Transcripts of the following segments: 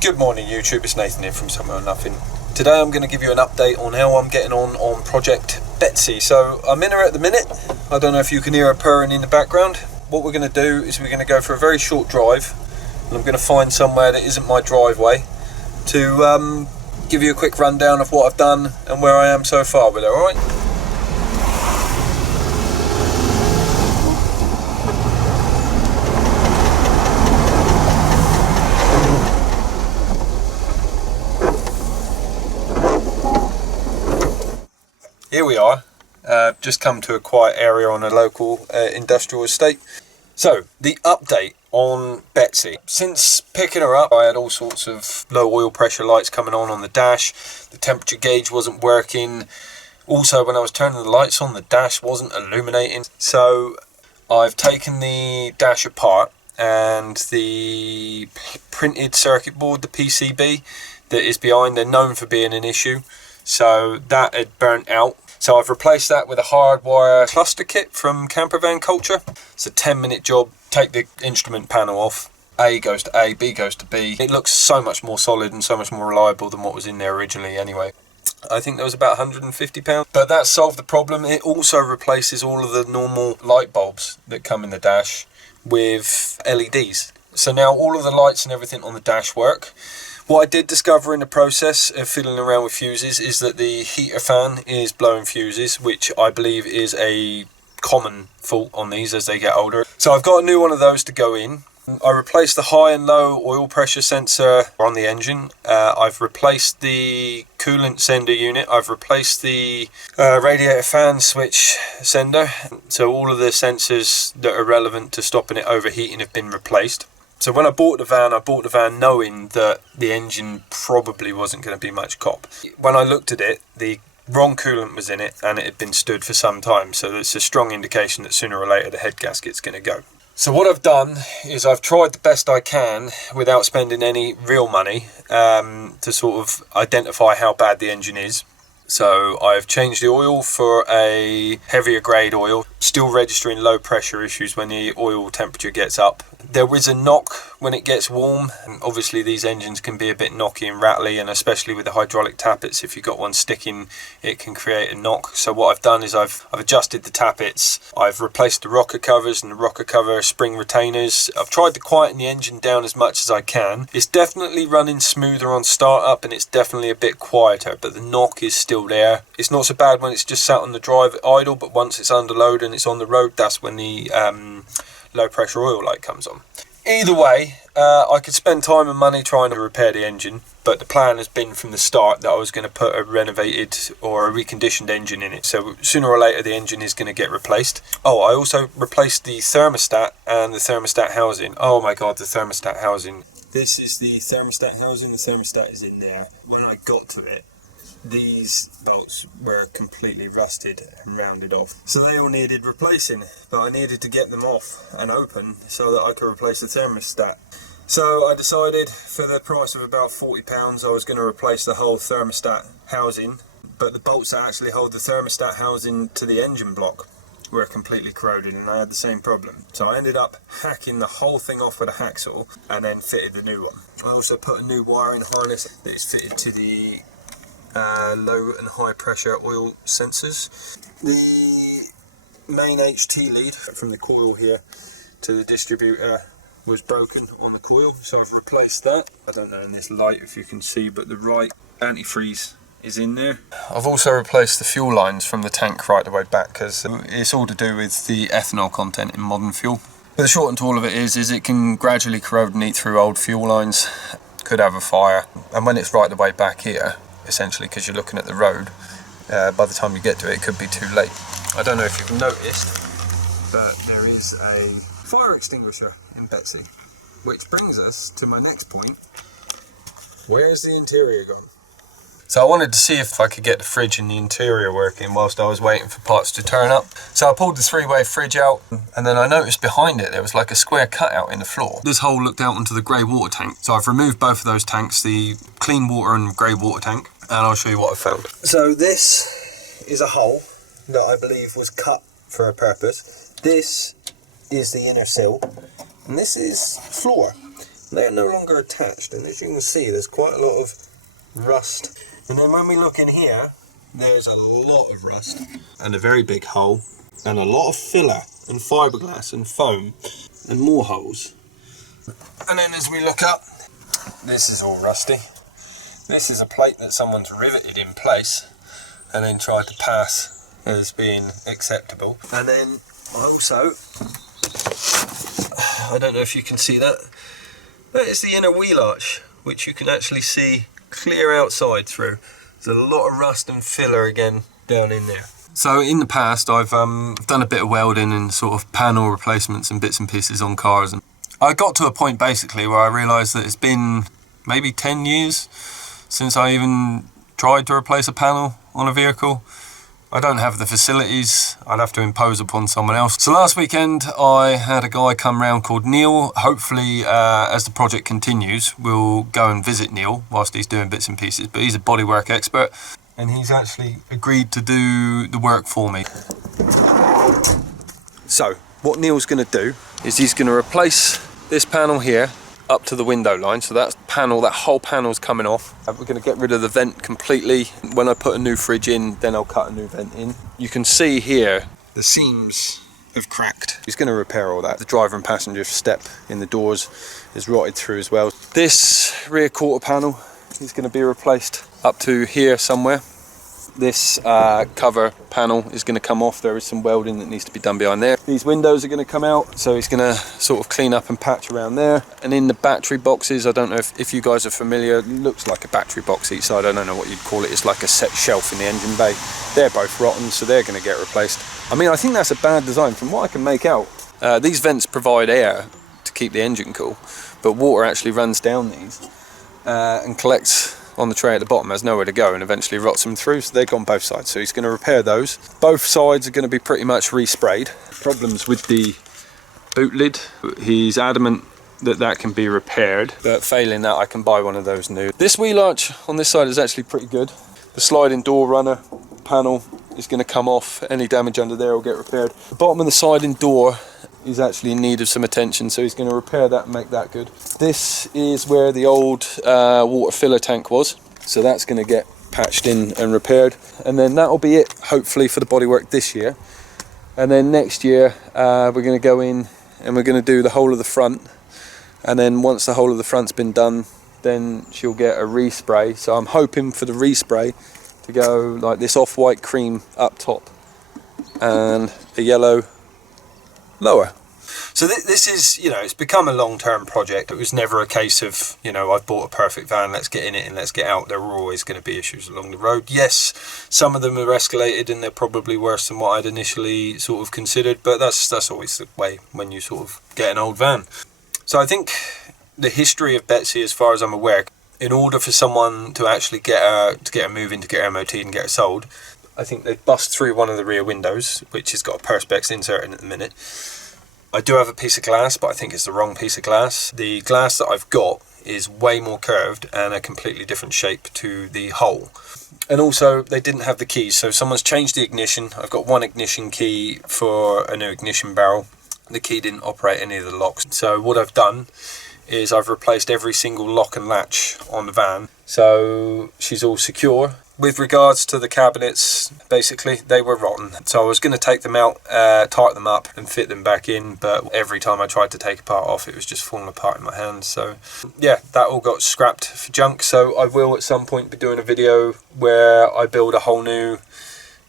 Good morning YouTube, it's Nathan here from Somewhere or Nothing. Today I'm going to give you an update on how I'm getting on project Betsy. So I'm in her at the minute. I don't know if you can hear her purring in the background. What we're going to do is we're going to go for a very short drive, and I'm going to find somewhere that isn't my driveway to give you a quick rundown of what I've done and where I am so far with her, alright? Here we are, just come to a quiet area on a local industrial estate. So, the update on Betsy. Since picking her up, I had all sorts of low oil pressure lights coming on the dash. The temperature gauge wasn't working. Also, when I was turning the lights on, the dash wasn't illuminating. So, I've taken the dash apart, and the printed circuit board, the PCB, that is behind, they're known for being an issue. So that had burnt out. So I've replaced that with a hardwire cluster kit from Camper Van Culture. It's a 10-minute job. Take the instrument panel off. A goes to A, B goes to B. It looks so much more solid and so much more reliable than what was in there originally anyway. I think there was about £150. But that solved the problem. It also replaces all of the normal light bulbs that come in the dash with LEDs. So now all of the lights and everything on the dash work. What I did discover in the process of fiddling around with fuses is that the heater fan is blowing fuses, which I believe is a common fault on these as they get older. So I've got a new one of those to go in. I replaced the high and low oil pressure sensor on the engine. I've replaced the coolant sender unit. I've replaced the radiator fan switch sender. So all of the sensors that are relevant to stopping it overheating have been replaced. So when I bought the van knowing that the engine probably wasn't going to be much cop. When I looked at it, the wrong coolant was in it and it had been stood for some time. So it's a strong indication that sooner or later the head gasket's going to go. So what I've done is I've tried the best I can without spending any real money to sort of identify how bad the engine is. So I've changed the oil for a heavier grade oil, still registering low pressure issues when the oil temperature gets up. There is a knock when it gets warm. Obviously these engines can be a bit knocky and rattly, and especially with the hydraulic tappets, if you've got one sticking, it can create a knock. So what I've done is I've adjusted the tappets, I've replaced the rocker covers and the rocker cover spring retainers. I've tried to quieten the engine down as much as I can. It's definitely running smoother on startup and it's definitely a bit quieter, but the knock is still there. It's not so bad when it's just sat on the drive idle, but once it's under load and it's on the road, that's when the low pressure oil light comes on. Either way, I could spend time and money trying to repair the engine, but the plan has been from the start that I was going to put a renovated or a reconditioned engine in it. So sooner or later the engine is going to get replaced. Oh, I also replaced the thermostat and the thermostat housing. Oh my god, the thermostat housing. This is the thermostat housing. The thermostat is in there. When I got to it, these bolts were completely rusted and rounded off, so they all needed replacing, but I needed to get them off and open so that I could replace the thermostat. So I decided for the price of about £40 I was going to replace the whole thermostat housing, but the bolts that actually hold the thermostat housing to the engine block were completely corroded and I had the same problem. So I ended up hacking the whole thing off with a hacksaw and then fitted the new one. I also put a new wiring harness that is fitted to the low and high pressure oil sensors. The main HT lead from the coil here to the distributor was broken on the coil, so I've replaced that. I don't know in this light if you can see, but the right antifreeze is in there. I've also replaced the fuel lines from the tank right the way back because it's all to do with the ethanol content in modern fuel. But the short and tall of it is it can gradually corrode and eat through old fuel lines, could have a fire, and when it's right the way back here, essentially because you're looking at the road, by the time you get to it, it could be too late. I don't know if you've noticed, but there is a fire extinguisher in Betsy, which brings us to my next point. Where's the interior gone? So I wanted to see if I could get the fridge and the interior working whilst I was waiting for parts to turn up. So I pulled the three-way fridge out, and then I noticed behind it there was like a square cutout in the floor. This hole looked out onto the grey water tank. So I've removed both of those tanks, the clean water and grey water tank, and I'll show you what I found. So this is a hole that I believe was cut for a purpose. This is the inner sill, and this is floor. They are no longer attached, and as you can see, there's quite a lot of rust. And then when we look in here, there's a lot of rust and a very big hole and a lot of filler and fiberglass and foam and more holes. And then as we look up, this is all rusty. This is a plate that someone's riveted in place and then tried to pass as being acceptable. And then also, I don't know if you can see that, but it's the inner wheel arch, which you can actually see clear outside through. There's a lot of rust and filler again down in there. So in the past, I've done a bit of welding and sort of panel replacements and bits and pieces on cars, and I got to a point basically where I realised that it's been maybe 10 years since I even tried to replace a panel on a vehicle. I don't have the facilities, I'd have to impose upon someone else. So last weekend I had a guy come round called Neil. Hopefully as the project continues we'll go and visit Neil whilst he's doing bits and pieces, but he's a bodywork expert and he's actually agreed to do the work for me. So what Neil's going to do is he's going to replace this panel here up to the window line, so that whole panel's coming off. We're going to get rid of the vent completely. When I put a new fridge in, then I'll cut a new vent in. You can see here the seams have cracked. He's going to repair all that. The driver and passenger step in the doors is rotted through as well. This rear quarter panel is going to be replaced up to here somewhere. This cover panel is going to come off. There is some welding that needs to be done behind there. These windows are going to come out, so he's going to sort of clean up and patch around there. And in the battery boxes, I don't know if you guys are familiar, it looks like a battery box each side. I don't know what you'd call it. It's like a set shelf in the engine bay. They're both rotten, so they're going to get replaced. I mean, I think that's a bad design from what I can make out. These vents provide air to keep the engine cool, but water actually runs down these and collects on the tray at the bottom, has nowhere to go, and eventually rots them through, so they've gone both sides. So he's going to repair those. Both sides are going to be pretty much resprayed. Problems with the boot lid. He's adamant that that can be repaired, but failing that I can buy one of those new. This wheel arch on this side is actually pretty good. The sliding door runner panel is going to come off. Any damage under there will get repaired. The bottom of the sliding door is actually in need of some attention, so he's going to repair that and make that good. This is where the old water filler tank was, so that's going to get patched in and repaired, and then that'll be it hopefully for the bodywork this year. And then next year we're going to go in and we're going to do the whole of the front, and then once the whole of the front's been done, then she'll get a respray. So I'm hoping for the respray to go like this off-white cream up top and a yellow lower. So this is, you know, it's become a long-term project. It was never a case of, you know, I've bought a perfect van, let's get in it and let's get out. There were always going to be issues along the road. Yes, some of them are escalated and they're probably worse than what I'd initially sort of considered, but that's always the way when you sort of get an old van. So I think the history of Betsy, as far as I'm aware, in order for someone to actually get a move in, to get her MOT and get it sold, I think they bust through one of the rear windows, which has got a perspex insert in at the minute. I do have a piece of glass, but I think it's the wrong piece of glass. The glass that I've got is way more curved and a completely different shape to the hole. And also, they didn't have the keys, so someone's changed the ignition. I've got one ignition key for a new ignition barrel. The key didn't operate any of the locks. So what I've done is I've replaced every single lock and latch on the van, so she's all secure. With regards to the cabinets, basically they were rotten, so I was going to take them out, tighten them up and fit them back in, but every time I tried to take a part off it was just falling apart in my hands. So yeah, that all got scrapped for junk. So I will at some point be doing a video where I build a whole new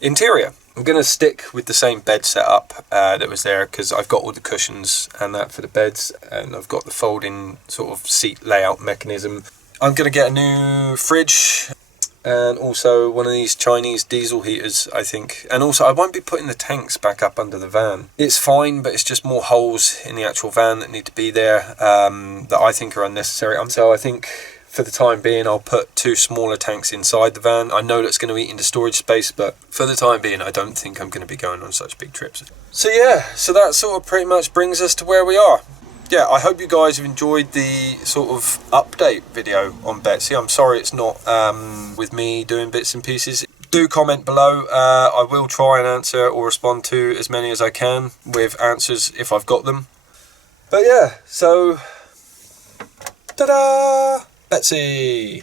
interior. I'm going to stick with the same bed setup that was there, because I've got all the cushions and that for the beds, and I've got the folding sort of seat layout mechanism. I'm going to get a new fridge and also one of these Chinese diesel heaters, I think. And also I won't be putting the tanks back up under the van. It's fine, but it's just more holes in the actual van that need to be there that I think are unnecessary. So I think for the time being I'll put 2 smaller tanks inside the van. I know that's going to eat into storage space, but for the time being I don't think I'm going to be going on such big trips. So yeah, so that sort of pretty much brings us to where we are. Yeah, I hope you guys have enjoyed the sort of update video on Betsy. I'm sorry it's not with me doing bits and pieces. Do comment below. I will try and answer or respond to as many as I can with answers if I've got them. But yeah, so Ta-da! Betsy!